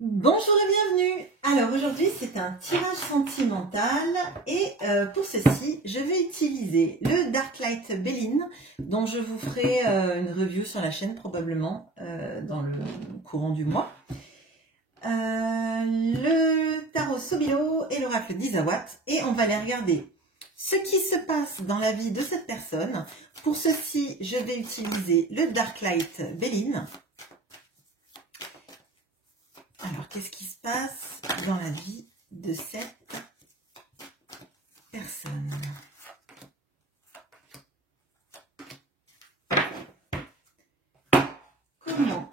Bonjour et bienvenue. Alors aujourd'hui c'est un tirage sentimental et pour ceci je vais utiliser le Darklight Béline dont je vous ferai une review sur la chaîne probablement dans le courant du mois. Le tarot Sobilo et l'oracle d'Isawat et on va aller regarder ce qui se passe dans la vie de cette personne. Pour ceci je vais utiliser le Darklight Béline. Alors, qu'est-ce qui se passe dans la vie de cette personne? Comment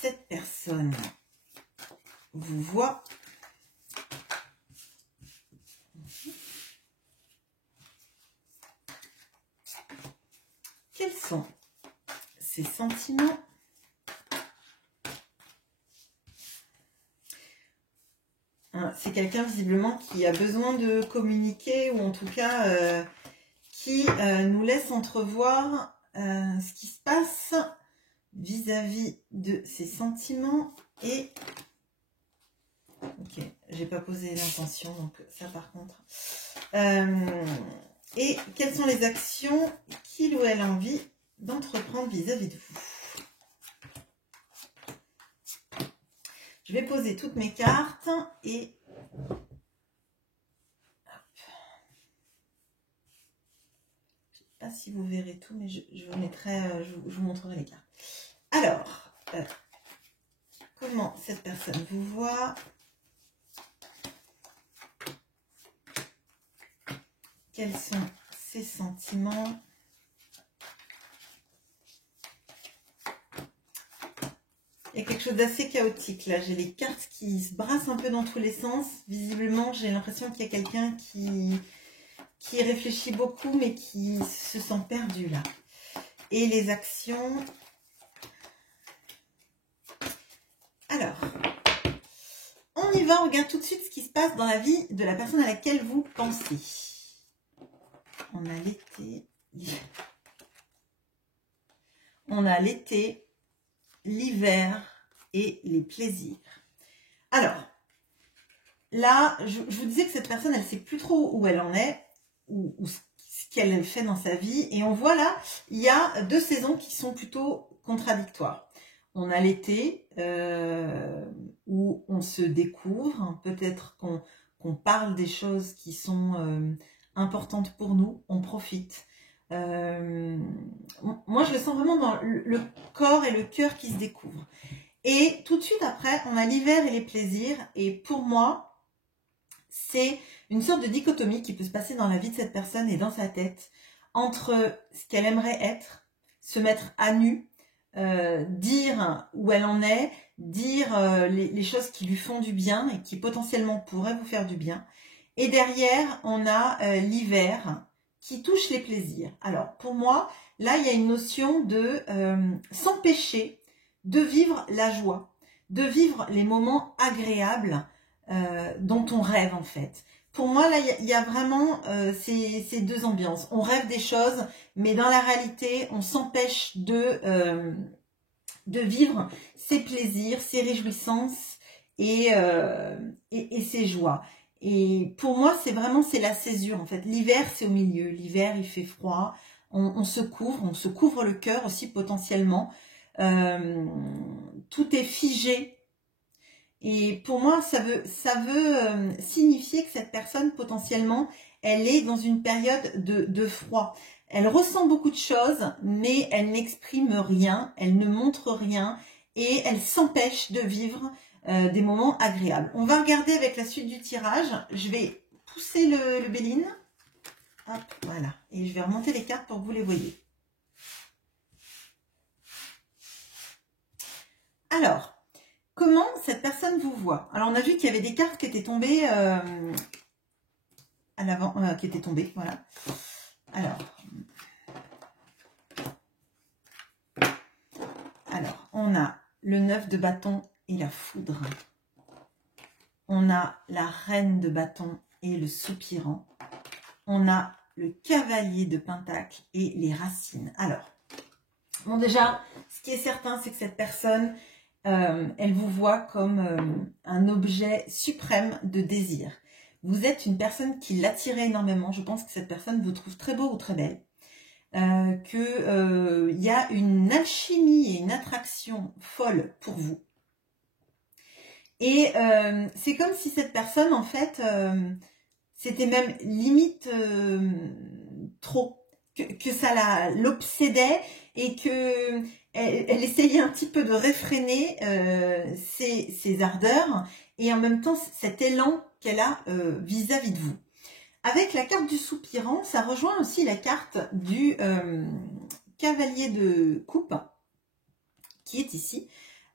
cette personne vous voit? Quels sont ses sentiments? C'est quelqu'un visiblement qui a besoin de communiquer ou en tout cas qui nous laisse entrevoir ce qui se passe vis-à-vis de ses sentiments et... Ok, j'ai pas posé l'intention, donc ça par contre. Et quelles sont les actions qu'il ou elle a envie d'entreprendre vis-à-vis de vous? Je vais poser toutes mes cartes et... Je ne sais pas si vous verrez tout, mais je vous mettrai, je vous montrerai les cartes. Alors, comment cette personne vous voit? Quels sont ses sentiments? Il y a quelque chose d'assez chaotique là. J'ai les cartes qui se brassent un peu dans tous les sens. Visiblement, j'ai l'impression qu'il y a quelqu'un qui réfléchit beaucoup, mais qui se sent perdu là. Et les actions... Alors, on y va, on regarde tout de suite ce qui se passe dans la vie de la personne à laquelle vous pensez. On a l'été, l'hiver et les plaisirs. Alors, là, je vous disais que cette personne, elle ne sait plus trop où elle en est, ou ce qu'elle fait dans sa vie. Et on voit là, il y a deux saisons qui sont plutôt contradictoires. On a l'été, où on se découvre, peut-être qu'on parle des choses qui sont importantes pour nous, on profite. Moi, je le sens vraiment dans le corps et le cœur qui se découvrent. Et tout de suite après, on a l'hiver et les plaisirs. Et pour moi, c'est une sorte de dichotomie qui peut se passer dans la vie de cette personne et dans sa tête entre ce qu'elle aimerait être, se mettre à nu, dire où elle en est, dire les choses qui lui font du bien et qui potentiellement pourraient vous faire du bien. Et derrière, on a l'hiver qui touche les plaisirs. Alors, pour moi, là, il y a une notion de s'empêcher de vivre la joie, de vivre les moments agréables dont on rêve en fait. Pour moi, là, il y a vraiment ces deux ambiances. On rêve des choses, mais dans la réalité, on s'empêche de vivre ses plaisirs, ses réjouissances et ses joies. Et pour moi, c'est la césure en fait. L'hiver, c'est au milieu. L'hiver, il fait froid. On se couvre le cœur aussi potentiellement. Tout est figé. Et pour moi, ça veut signifier que cette personne, potentiellement, elle est dans une période de froid. Elle ressent beaucoup de choses, mais elle n'exprime rien, elle ne montre rien et elle s'empêche de vivre des moments agréables. On va regarder avec la suite du tirage. Je vais pousser le Béline. Hop, voilà. Et je vais remonter les cartes pour que vous les voyez. Alors, comment cette personne vous voit? Alors, on a vu qu'il y avait des cartes qui étaient tombées à l'avant, qui étaient tombées, voilà. Alors, on a le 9 de bâton et la foudre. On a la reine de bâton et le soupirant. On a le cavalier de pentacle et les racines. Alors, bon déjà, ce qui est certain, c'est que cette personne, elle vous voit comme un objet suprême de désir. Vous êtes une personne qui l'attire énormément. Je pense que cette personne vous trouve très beau ou très belle. Il y a une alchimie et une attraction folle pour vous. Et c'est comme si cette personne, en fait, c'était même limite trop, que ça l'obsédait et que elle essayait un petit peu de réfréner ses ardeurs et en même temps cet élan qu'elle a vis-à-vis de vous. Avec la carte du soupirant, ça rejoint aussi la carte du cavalier de coupe qui est ici.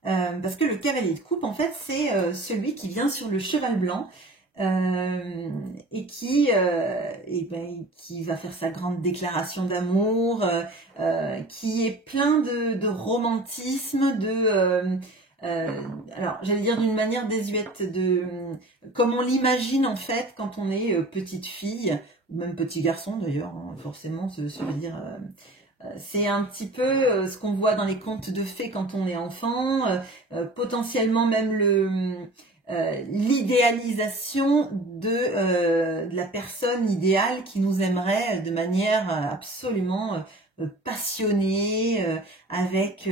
Parce que le cavalier de coupe, en fait, c'est celui qui vient sur le cheval blanc et qui va faire sa grande déclaration d'amour, qui est plein de romantisme, alors j'allais dire d'une manière désuète, comme on l'imagine en fait quand on est petite fille, ou même petit garçon d'ailleurs, hein, forcément, ça veut dire... c'est un petit peu ce qu'on voit dans les contes de fées quand on est enfant, potentiellement même l'idéalisation de la personne idéale qui nous aimerait de manière absolument passionnée, avec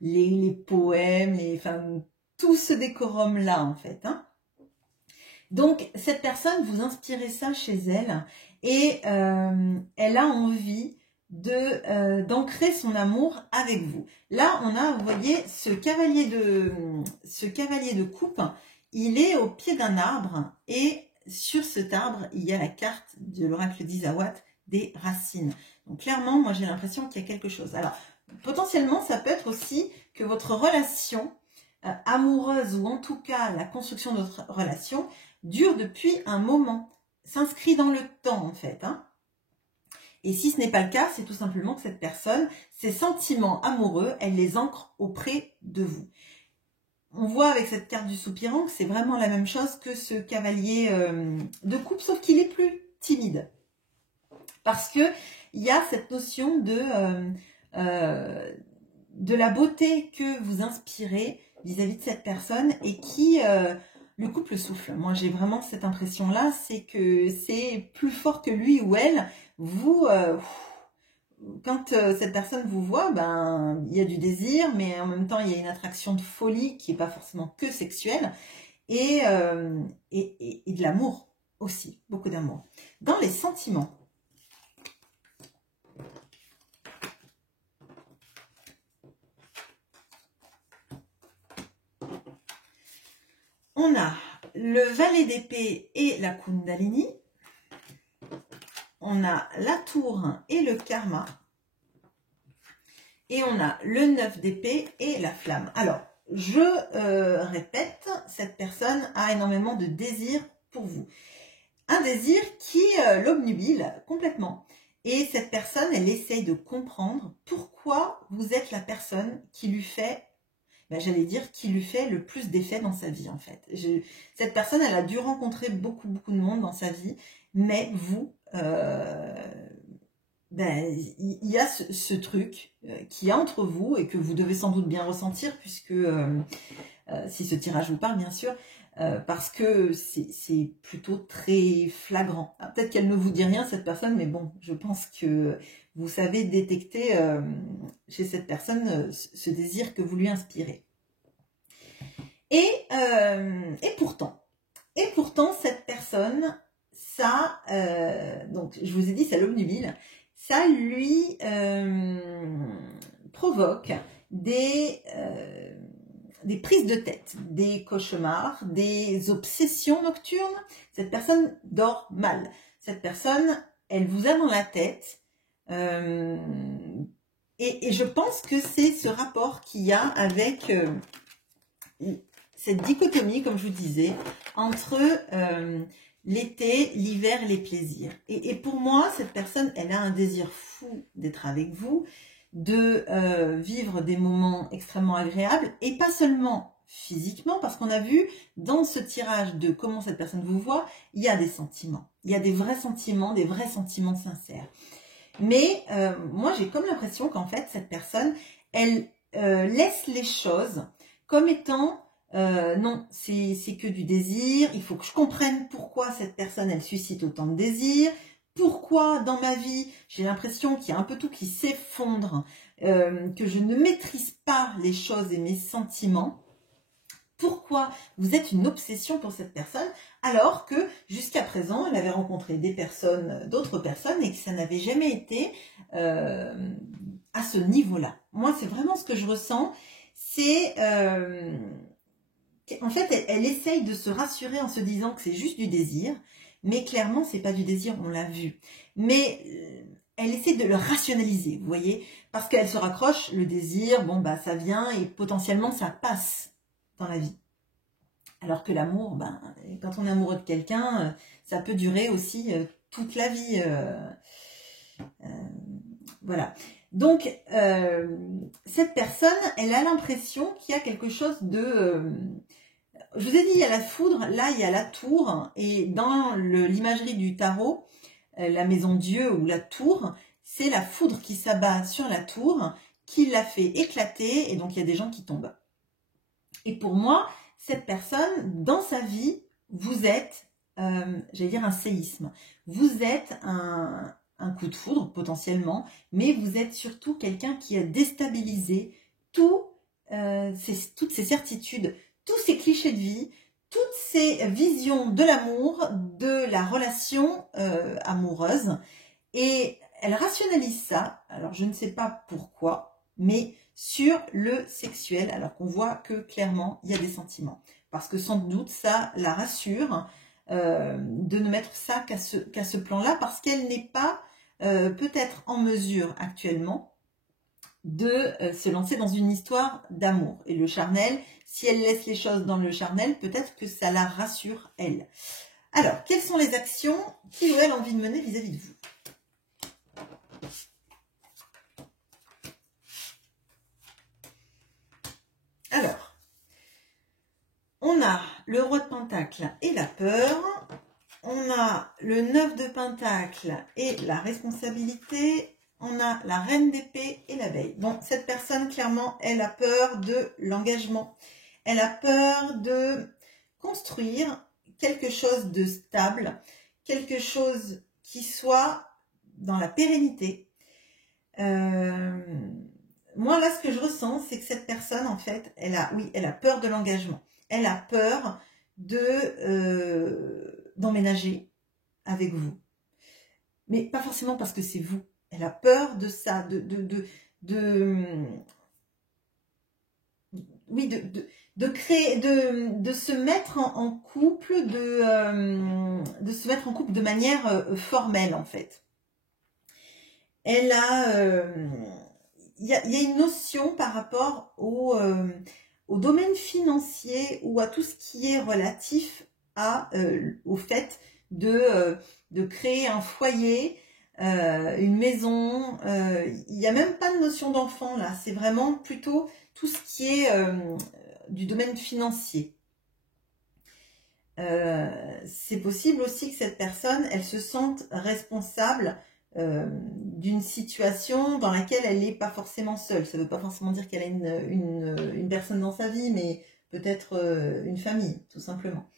les poèmes, enfin, tout ce décorum-là en fait. Hein. Donc cette personne, vous inspirez ça chez elle et elle a envie d'ancrer son amour avec vous. Là, on a, vous voyez, ce cavalier de coupe, il est au pied d'un arbre et sur cet arbre, il y a la carte de l'oracle d'Isawat des racines. Donc clairement, moi j'ai l'impression qu'il y a quelque chose. Alors, potentiellement, ça peut être aussi que votre relation amoureuse ou en tout cas la construction de votre relation dure depuis un moment, s'inscrit dans le temps en fait, hein. Et si ce n'est pas le cas, c'est tout simplement que cette personne, ses sentiments amoureux, elle les ancre auprès de vous. On voit avec cette carte du soupirant que c'est vraiment la même chose que ce cavalier de coupe, sauf qu'il est plus timide. Parce que il y a cette notion de la beauté que vous inspirez vis-à-vis de cette personne et qui le couple souffle. Moi, j'ai vraiment cette impression-là, c'est que c'est plus fort que lui ou elle. Vous, quand cette personne vous voit, ben, il y a du désir, mais en même temps, il y a une attraction de folie qui n'est pas forcément que sexuelle, et de l'amour aussi, beaucoup d'amour. Dans les sentiments, on a le valet d'épée et la Kundalini. On a la tour et le karma. Et on a le 9 d'épée et la flamme. Alors, je répète, cette personne a énormément de désir pour vous. Un désir qui l'obnubile complètement. Et cette personne, elle essaye de comprendre pourquoi vous êtes la personne qui lui fait, j'allais dire, qui lui fait le plus d'effet dans sa vie en fait. Cette personne, elle a dû rencontrer beaucoup de monde dans sa vie, mais vous, il y a ce truc qui est entre vous et que vous devez sans doute bien ressentir puisque si ce tirage vous parle bien sûr, parce que c'est plutôt très flagrant. Peut-être qu'elle ne vous dit rien cette personne, mais bon, je pense que vous savez détecter chez cette personne ce désir que vous lui inspirez. Et pourtant cette personne, ça, donc je vous ai dit, ça l'obnubile, ça lui provoque des prises de tête, des cauchemars, des obsessions nocturnes. Cette personne dort mal. Cette personne, elle vous a dans la tête. Et je pense que c'est ce rapport qu'il y a avec cette dichotomie, comme je vous disais, entre l'été, l'hiver et les plaisirs. Et pour moi, cette personne, elle a un désir fou d'être avec vous, de vivre des moments extrêmement agréables, et pas seulement physiquement, parce qu'on a vu dans ce tirage de comment cette personne vous voit, il y a des sentiments. Il y a des vrais sentiments sincères. Mais moi, j'ai comme l'impression qu'en fait, cette personne, elle laisse les choses comme étant non, c'est que du désir, il faut que je comprenne pourquoi cette personne elle suscite autant de désir, pourquoi dans ma vie j'ai l'impression qu'il y a un peu tout qui s'effondre, que je ne maîtrise pas les choses et mes sentiments. Pourquoi vous êtes une obsession pour cette personne alors que jusqu'à présent elle avait rencontré d'autres personnes et que ça n'avait jamais été à ce niveau-là. Moi c'est vraiment ce que je ressens, c'est en fait elle essaye de se rassurer en se disant que c'est juste du désir, mais clairement c'est pas du désir, on l'a vu. Mais elle essaie de le rationaliser, vous voyez, parce qu'elle se raccroche, le désir, bon bah ça vient et potentiellement ça passe dans la vie. Alors que l'amour, ben, quand on est amoureux de quelqu'un, ça peut durer aussi toute la vie. Voilà. Donc, cette personne, elle a l'impression qu'il y a quelque chose de... je vous ai dit, il y a la foudre, là il y a la tour, et dans l'imagerie du tarot, la maison Dieu ou la tour, c'est la foudre qui s'abat sur la tour, qui la fait éclater, et donc il y a des gens qui tombent. Et pour moi, cette personne, dans sa vie, vous êtes, j'allais dire un séisme, vous êtes un coup de foudre potentiellement, mais vous êtes surtout quelqu'un qui a déstabilisé toutes ces certitudes, tous ces clichés de vie, toutes ces visions de l'amour, de la relation amoureuse, et elle rationalise ça, alors je ne sais pas pourquoi, mais sur le sexuel, alors qu'on voit que clairement il y a des sentiments. Parce que sans doute ça la rassure de ne mettre ça qu'à ce plan-là, parce qu'elle n'est pas peut-être en mesure actuellement de se lancer dans une histoire d'amour. Et le charnel, si elle laisse les choses dans le charnel, peut-être que ça la rassure elle. Alors, quelles sont les actions qu'il ou elle a envie de mener vis-à-vis de vous ? Alors, on a le roi de Pentacle et la peur. On a le 9 de Pentacle et la responsabilité. On a la reine d'épée et l'abeille. Bon, cette personne, clairement, elle a peur de l'engagement. Elle a peur de construire quelque chose de stable, quelque chose qui soit dans la pérennité. Moi, là, ce que je ressens, c'est que cette personne, en fait, elle a peur de l'engagement. Elle a peur d'emménager avec vous. Mais pas forcément parce que c'est vous. Elle a peur de ça, de créer, de se mettre en couple, de se mettre en couple de manière formelle, en fait. Elle a... il y a une notion par rapport au domaine financier ou à tout ce qui est relatif au fait de créer un foyer, une maison. Il n'y a même pas de notion d'enfant là, c'est vraiment plutôt tout ce qui est du domaine financier. C'est possible aussi que cette personne, elle se sente responsable d'une situation dans laquelle elle n'est pas forcément seule. Ça ne veut pas forcément dire qu'elle a une personne dans sa vie, mais peut-être une famille, tout simplement.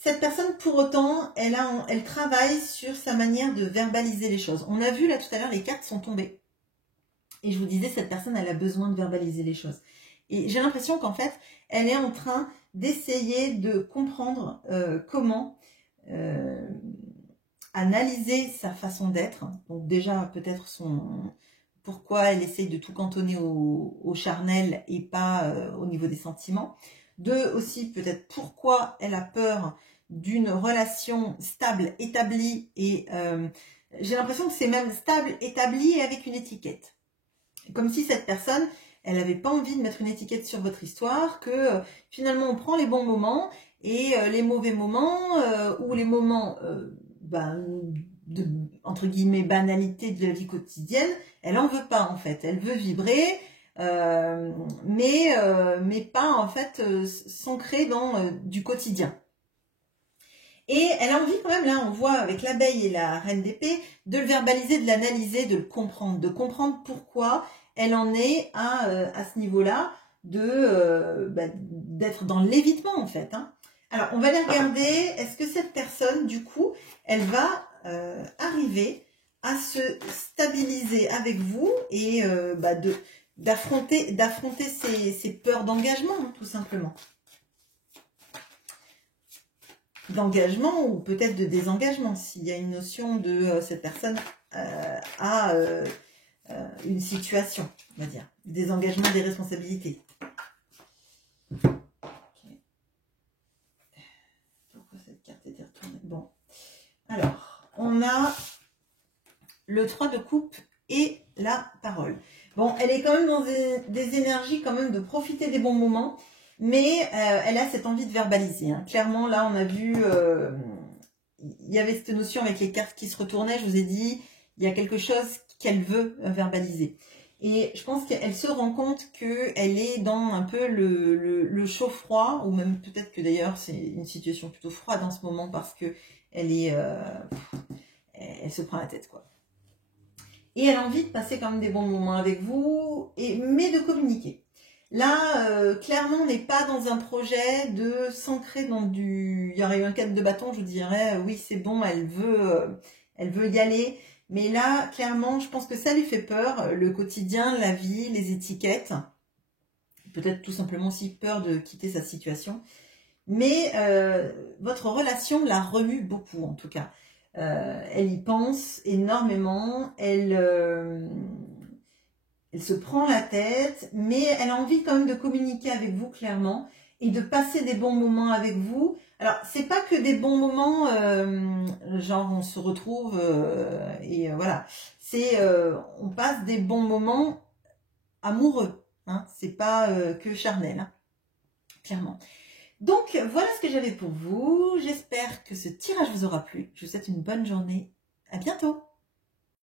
Cette personne, pour autant, elle travaille sur sa manière de verbaliser les choses. On a vu là tout à l'heure, les cartes sont tombées. Et je vous disais, cette personne, elle a besoin de verbaliser les choses. Et j'ai l'impression qu'en fait, elle est en train d'essayer de comprendre comment analyser sa façon d'être. Donc déjà, peut-être pourquoi elle essaye de tout cantonner au charnel et pas au niveau des sentiments. Deux, aussi, peut-être pourquoi elle a peur d'une relation stable, établie. Et j'ai l'impression que c'est même stable, établie et avec une étiquette. Comme si cette personne, elle n'avait pas envie de mettre une étiquette sur votre histoire, que finalement on prend les bons moments et les mauvais moments ou les moments de, entre guillemets, banalité de la vie quotidienne, elle en veut pas en fait. Elle veut vibrer, mais pas en fait s'ancrer dans du quotidien. Et elle a envie quand même, là on voit avec l'abeille et la reine d'épée, de le verbaliser, de l'analyser, de le comprendre, de comprendre pourquoi elle en est à ce niveau-là, d'être dans l'évitement en fait. Hein. Alors, on va aller regarder, est-ce que cette personne, du coup, elle va arriver à se stabiliser avec vous et d'affronter ses peurs d'engagement, hein, tout simplement. D'engagement ou peut-être de désengagement, s'il y a une notion de cette personne a une situation, on va dire. Désengagement des responsabilités. Okay. Pourquoi cette carte était retournée? Bon. Alors, on a le 3 de coupe et la parole. Bon, elle est quand même dans des énergies quand même de profiter des bons moments, mais elle a cette envie de verbaliser. Hein. Clairement, là, on a vu, il y avait cette notion avec les cartes qui se retournaient, je vous ai dit, il y a quelque chose qu'elle veut verbaliser. Et je pense qu'elle se rend compte qu'elle est dans un peu le chaud-froid, ou même peut-être que d'ailleurs c'est une situation plutôt froide en ce moment parce que elle se prend la tête, quoi. Et elle a envie de passer quand même des bons moments avec vous, mais de communiquer. Là, clairement, on n'est pas dans un projet de s'ancrer dans du... Il y aurait eu un 4 de bâton, je vous dirais, oui, c'est bon, elle veut y aller. Mais là, clairement, je pense que ça lui fait peur, le quotidien, la vie, les étiquettes. Peut-être tout simplement aussi peur de quitter sa situation. Mais votre relation la remue beaucoup, en tout cas. Elle y pense énormément, elle se prend la tête, mais elle a envie quand même de communiquer avec vous clairement et de passer des bons moments avec vous. Alors, c'est pas que des bons moments, genre on se retrouve et voilà. C'est, on passe des bons moments amoureux, hein. C'est pas que charnel, hein, clairement. Donc, voilà ce que j'avais pour vous. J'espère que ce tirage vous aura plu. Je vous souhaite une bonne journée. À bientôt.